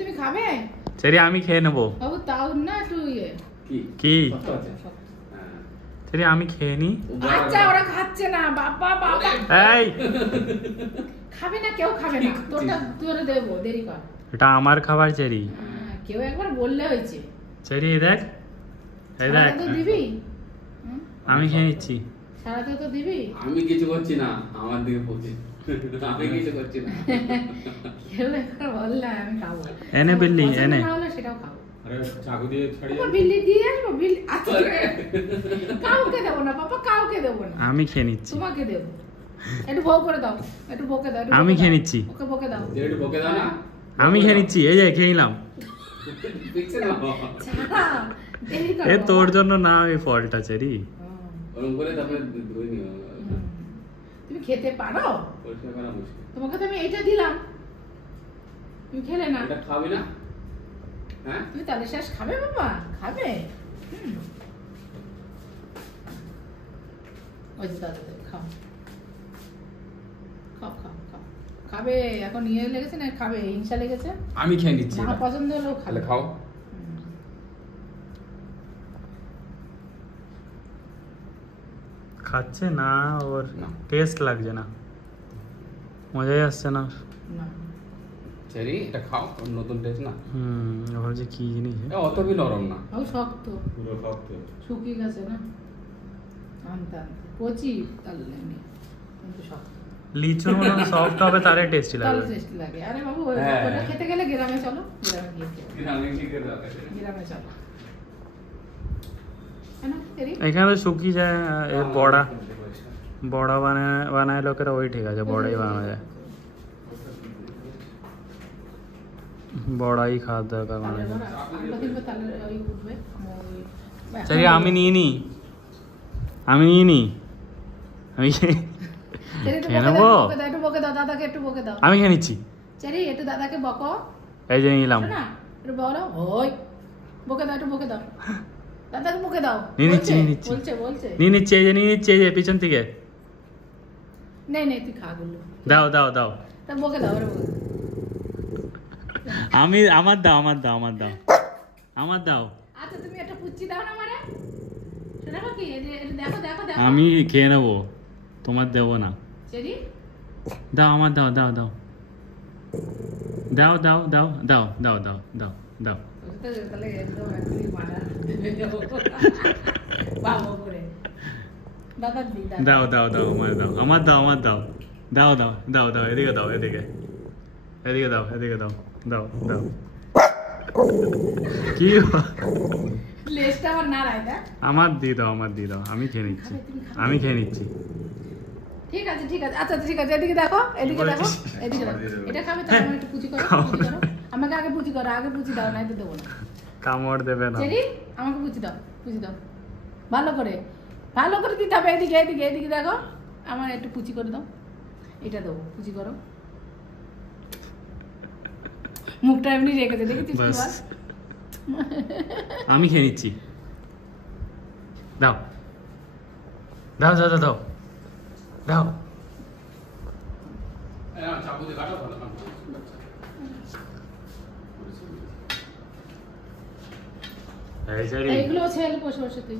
তুমি খাবে? সরি আমি খেয়ে নেব। বাবু তাও না একটু ইয়ে কি সরি আমি খেয়ে নি। আচ্ছা ওরা খাচ্ছে না বাবা বাবা এই খাবে না, কেউ খাবে না। তোরটা তুই ওরা দেবো, দেরি কর। এটা আমার খাবার চেরি। কেউ একবার বললে হয়েছে। চেরি এই দেখ, এই দেখ তো দিবি, আমি খেয়ে নিচ্ছি। সারাতে তো দিবি। আমি কিছু করছি না, আমার দিকে পড়ছি। আমি কিছু করছি না। কেউ একবার বললে আমি খাবো। এনে বিল্লি এনে। না হলে সেটাও খাবো। আরে চাকু দিয়ে ছাড়িয়ে বিল্লি দিয়ে আসবো, বিল্লি আচ্ছা কাউকে দেবো না বাবা, কাউকে দেবো না। আমি খেয়ে নিচ্ছি। তোমাকে দেবো। একটু বউ করে দাও, একটু বকে দাও। আমি খেয়ে নিচ্ছি। ওকে বকে দাও। একটু বকে দাও না। আমি খেয়ে নিচ্ছি, এই যে খেয়ে নিলাম। দেখছ না? ছাড়া, দেরি করো এ বাবা। তোর জন্য না এই ফলটা চেরি। ওরকম করে তারপরে ধুয়ে নিও। তুমি খেতে পারো? পরিষ্কার করা মুশকিল। তোমাকে তো আমি এইটা দিলাম, তুমি খেলে না। এটা খাবি না? হ্যাঁ? তুমি তাহলে শেষ খাবে বাবা? খাবে? ওই যে দাদা খাও খাও খাও খাও। খাবে এখন ইয়ে লেগেছে না, খাবে হিংসা লেগেছে। আমি খেয়ে নিচ্ছি। মা পছন্দ হলেও খাবে। তাহলে খাও। খাচ্ছে না, ওর না। টেস্ট লাগছে না, মজাই আসছে না। না চেরি এটা খাও, ওর নতুন টেস্ট না। ভাবছি কি জিনিস। এ অত কি নরম না। ও শক্ত, পুরো শক্ত। শুকিয়ে গেছে না, আনতে আনতে কচি তাহলে কিন্তু শক্ত। লিচুর মতো সফট হবে তারে টেস্টি তাহলে লাগবে। টেস্টি লাগে। আরে বাবু হ্যাঁ। ওটা খেতে গেলে গ্রামে চলো, গ্রামে গিয়ে খেও। গ্রামে কি করে দাও? গ্রামে চলো। কেন তেরি? এখানে তো শুকিয়ে যায়। এ বড়া বড়া বানায় লোকেরা, ওই ঠিক আছে, বড়াই বানানো যায়। বড়াই খাওয়ার দরকার মানে। আমরা কিন্তু তাহলে ওই উঠবে ওই সরি আমি নিয়ে নি, আমি নিয়ে নি, আমি চেরি একটু খেয়ে বকে নেবো। দাও, একটু বকে দাও দাদাকে, একটু বকে দাও। আমি খেয়ে নিচ্ছি। চেরি একটু দাদাকে বকো। এই যে নিলাম। শোনা একটু বলো, ওই বকে দাও, একটু বকে দাও দাদাকে, বকে দাও। নিয়ে নিচ্ছি, বলছে, নিয়ে নিচ্ছি। বলছে বলছে নিয়ে নিচ্ছি, এই যে নিয়ে নিচ্ছি, এই যে পিছন থেকে। নেই নেই তুই খা গুলো, দাও দাও দাও। তা বকে দাও, ওরে বকে দাও। আমি আমার দাও, আমার দাও, আমার দাও, আমার দাও। আচ্ছা তুমি একটা পুচ্ছি দাও না মারে, শোনা কি এই যে এটা দেখো দেখো দেখো। আমি খেয়ে নেবো, তোমার দেবো না। চেরি দাও আমার দাও, দাও দাও দাও দাও দাও দাও দাও দাও দাও দাও। তাহলে একদম এখনই মারা বাবু করে দাদা দি দাদা দাও দাও দাও আমার দাও, আমার দাও, আমার দাও, দাও দাও দাও দাও, এদিকে দাও, এদিকে এদিকে দাও, এদিকে দাও, দাও দাও। কি লেজটা আমার নাড়ায় না। আমার দিয়ে দাও, আমার দিয়ে দাও, আমি খেয়ে নিচ্ছি, আমি খেয়ে নিচ্ছি। ঠিক আছে ঠিক আছে, আচ্ছা ঠিক আছে, এদিকে দেখো, এদিকে দেখো, এদিকে দেখো। এটা খাবে তাহলে আমার একটু পুচি করো, পুচি করো। আমাকে আগে পুচি করো, আগে পুচি দাও, নাই তো দেবো না। কামড় দেবে না। চেরি আমাকে পুচি দাও, পুচি দাও ভালো করে, ভালো করে দিতে হবে। এদিকে এদিকে এদিকে দেখো, আমার একটু পুচি করে দাও। এটা দেবো, পুচি করো। মুখটা এমনি রেখেছে, দেখেছিস বাস তোমার? আমি খেয়ে নিচ্ছি। দাও দাও দাও দাও দাও দাও। চাকু দিয়ে কাটো ভালো কাটো। এই সরি। এইগুলো ছেলে বসে বসে তুই